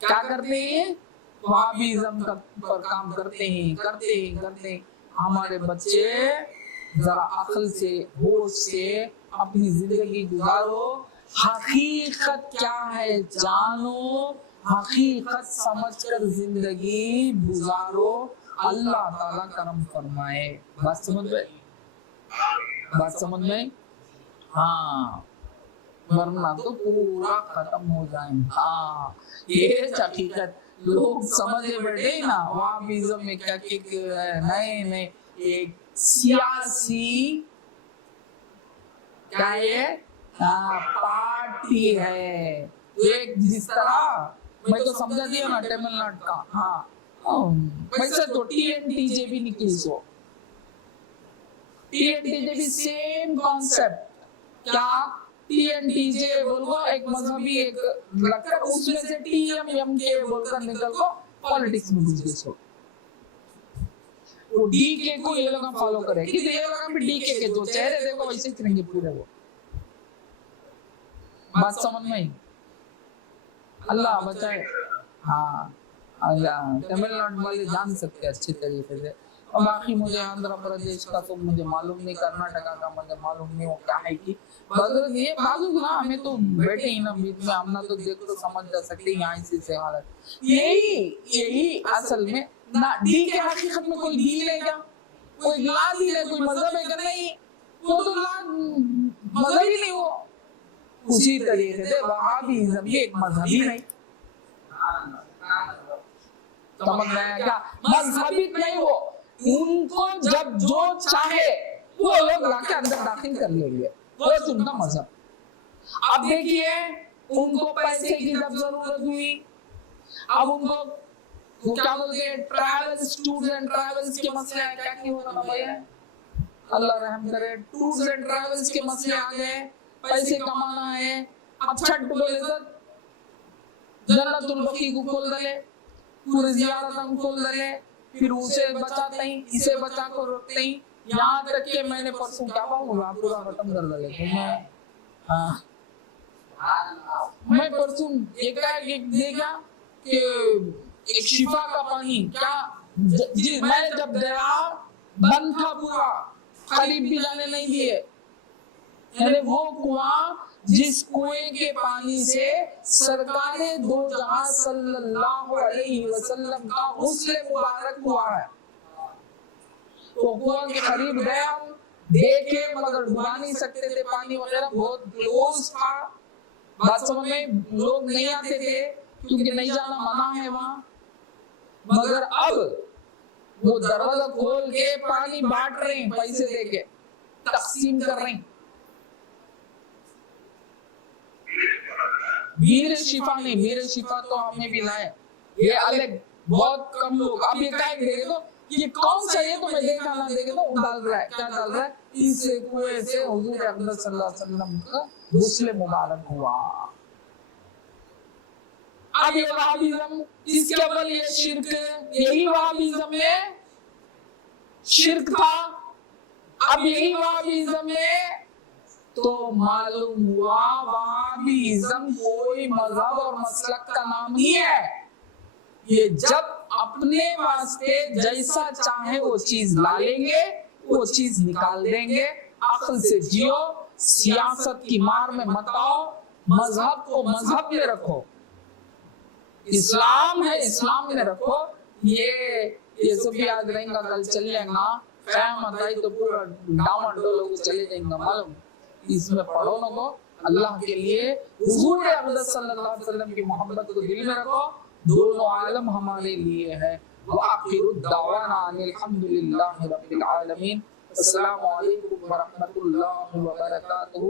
क्या करते हैं, वहाबीज़्म पर काम करते हैं। हमारे बच्चे जरा अक्ल से, होश से अपनी जिंदगी गुजारो, हकीकत क्या है जानो, हकीकत समझकर जिंदगी गुजारो, अल्लाह ताला करम फरमाए। बात समझ में? हाँ, वरना तो पूरा खत्म हो जाएगा। हाँ, ये हकीकत लोग समझे बैठे ना, वहाबीज़्म में क्या नहीं एक सियासी क्या है, पार्टी है, एक जिस तरह मैं तो समझा दिया ना तमिलनाडु का, हाँ वैसे तो टीएनटीजे भी निकली, सो टीएनटीजे भी सेम कॉन्सेप्ट। क्या टीएनटीजे बोलो एक मजहबी एक लगकर उसमें से टीएमएमके बोलकर निकल को पॉलिटिक्स में घुस गए। सो वो डीके को ये लोग फॉलो करे कि ये लोग भी डीके के जो चेहरे देखो वैसे ही रहेंगे पूरे वो। बात समझ में आई? अल्लाह बचाए। हाँ, तमिलनाडु वाले जान सकते हैं अच्छे तरीके से, और बाकी मुझे आंध्र प्रदेश का तो मुझे मालूम नहीं, कर्नाटका का मुझे मालूम नहीं, वो क्या है कि बदल ये मालूम ना, हमें तो बैठे ही ना बीच में, हम ना तो देखो तो समझ जा सकते हैं यहाँ से हालत। यही असल में ना दी के हकीकत में कोई दीन है क्या, कोई ला दीन है, कोई मजहब है क्या? नहीं, वो तो ला मजहब ही नहीं। वो उसी तरीके से वहाबीज़्म भी एक मजहब ही नहीं, समझ में आया क्या? मजहबी नहीं वो, उनको जब जो चाहे वो लोग लाके अंदर दाखिल कर लेंगे, वो उनका मजहब। अब देखिए उनको पैसे की जब जरूरत हुई, अब उनको वो क्या बोलते हैं, ट्रैवल्स, टूर्स एंड ट्रैवल्स के मसले आए। क्या नहीं हो रहा भैया, अल्लाह रहम करे, टूर्स एंड ट्रैवल्स के मसले आ गए, पैसे कमाना है। अब छठ बोले सर जन्नतुल बकी को खोल दले, पूरे ज़ियारत हम खोल दले, फिर उसे बचाते ही इसे बचा कर रोकते ही, यहाँ तक के मैंने परसों क्या बोला पूरा खत्म कर दले। मैं परसों देखा کہ ایک شفا کا پانی کیا جی میں جب گیا بند تھا پورا, قریب بھی جانے نہیں دیے. یعنی وہ کنواں جس کنویں کے پانی سے سرکار دو جہاں صلی اللہ علیہ وسلم کا غسل مبارک ہوا ہے, تو کنواں کے قریب گئے ہم, دیکھے مگر ڈبا نہیں سکتے تھے, پانی وغیرہ بہت کلوز تھا. بات سمجھ میں لوگ نہیں آتے تھے کیونکہ نہیں جانا منع ہے وہاں. مگر اب وہ دروازہ کھول کے پانی بانٹ رہے ہیں, پیسے دے کے تقسیم کر رہے ہیں. میر شفا نہیں, میر شفا تو ہمیں بھی لائے, یہ الگ بہت کم لوگ. اب یہ کیا دیکھے تو یہ کون سا, یہ تو میں دیکھا نہ دیکھے تو ڈال رہا ہے, کیا ڈال رہا ہے, اس کنویں سے حضور اقدس صلی اللہ علیہ وسلم کا غسل مبارک ہوا. اب یہ وہابیزم, اس کے اول یہ شرک, یہی وہابیزم میں شرک تھا, اب یہی وہابیزم میں تو معلوم ہوا وہابیزم کوئی مذہب اور مسلک کا نام نہیں ہے. یہ جب اپنے واسطے جیسا چاہے وہ چیز لا لیں گے, وہ چیز نکال دیں گے. عقل سے جیو, سیاست کی مار میں مت آؤ, مذہب کو مذہب میں رکھو, اسلام ہے اسلام میں رکھو. یہ سب یاد رہیں گا, کل چل جائیں گا, قیامت آئی تو پورا ڈاما ڈولو چلے جائیں گا. معلوم اس میں پڑھو نہ کو, اللہ کے لیے حضور اقدس صلی اللہ علیہ وسلم کی محبت کو دل میں رکھو. دونوں عالم ہمارے لیے ہے. وآخر الدعوانا ان الحمدللہ رب العالمین. السلام علیکم ورحمۃ اللہ وبرکاتہ.